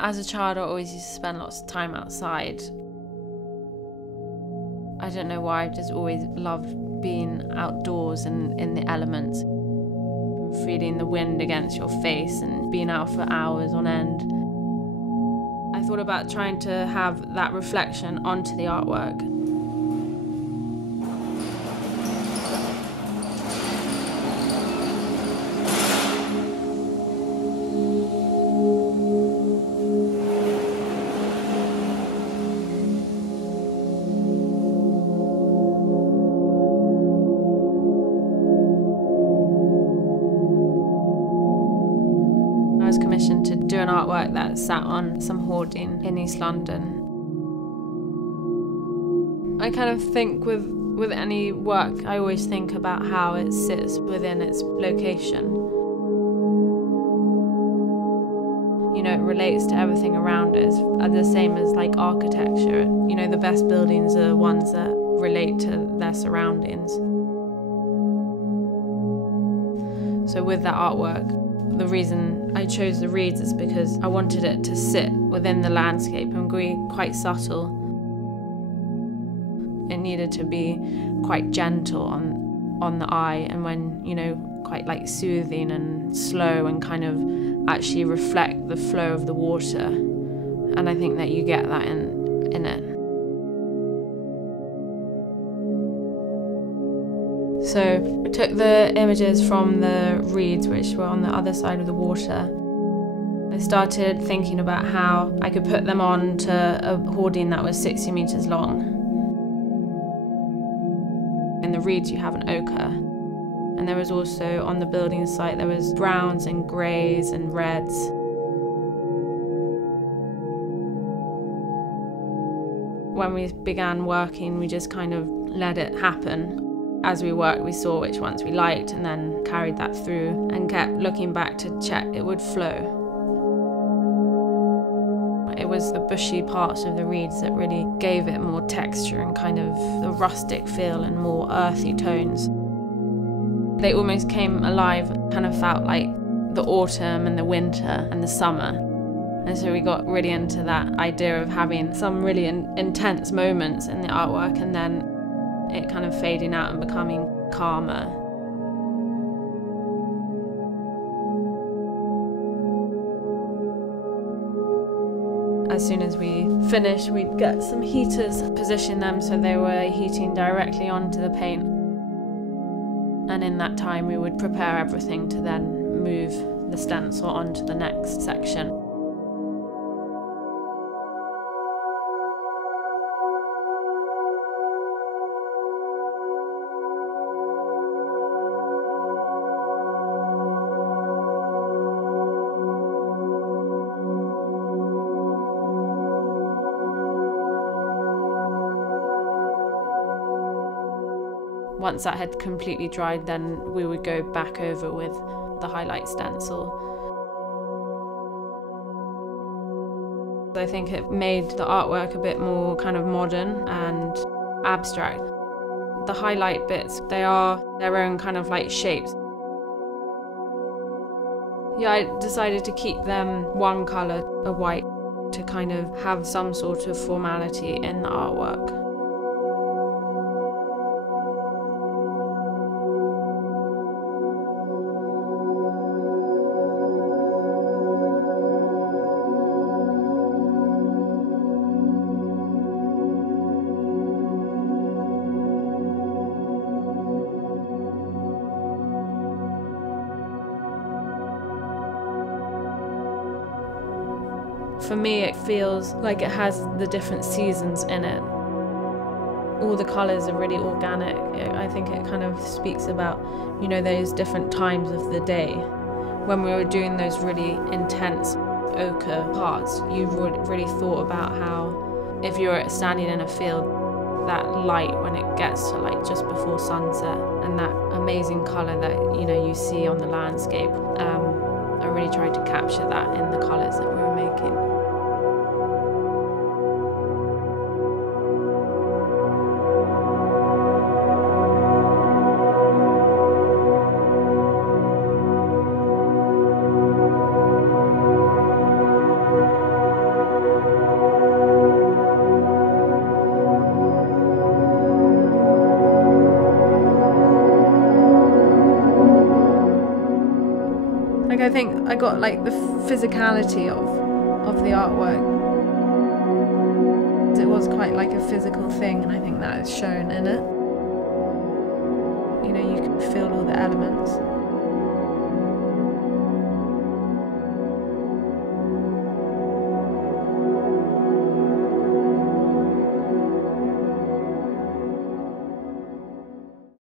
As a child, I always used to spend lots of time outside. I don't know why, I just always loved being outdoors and in the elements. Feeling the wind against your face and being out for hours on end. I thought about trying to have that reflection onto the artwork. I was commissioned to do an artwork that sat on some hoarding in East London. I kind of think with any work, I always think about how it sits within its location. You know, it relates to everything around it. It's the same as like architecture. You know, the best buildings are the ones that relate to their surroundings. So with that artwork, the reason I chose the reeds is because I wanted it to sit within the landscape and be quite subtle. It needed to be quite gentle on the eye, and when, you know, quite like soothing and slow, and kind of actually reflect the flow of the water. And I think that you get that in it. So I took the images from the reeds, which were on the other side of the water. I started thinking about how I could put them on to a hoarding that was 60 meters long. In the reeds you have an ochre, and there was also on the building site there was browns and greys and reds. When we began working, we just kind of let it happen. As we worked, we saw which ones we liked and then carried that through and kept looking back to check it would flow. It was the bushy parts of the reeds that really gave it more texture and kind of the rustic feel and more earthy tones. They almost came alive, kind of felt like the autumn and the winter and the summer. And so we got really into that idea of having some really intense moments in the artwork and then it kind of fading out and becoming calmer. As soon as we finished, we'd get some heaters, position them so they were heating directly onto the paint. And in that time, we would prepare everything to then move the stencil onto the next section. Once that had completely dried, then we would go back over with the highlight stencil. I think it made the artwork a bit more kind of modern and abstract. The highlight bits, they are their own kind of like shapes. Yeah, I decided to keep them one colour, a white, to kind of have some sort of formality in the artwork. For me, it feels like it has the different seasons in it. All the colours are really organic. I think it kind of speaks about, you know, those different times of the day. When we were doing those really intense ochre parts, you really thought about how, if you're standing in a field, that light when it gets to like just before sunset and that amazing colour that, you know, you see on the landscape. I really tried to capture that in the colours that we were making. Like, I think I got like the physicality of the artwork. It was quite like a physical thing, and I think that is shown in it. You know, you can feel all the elements.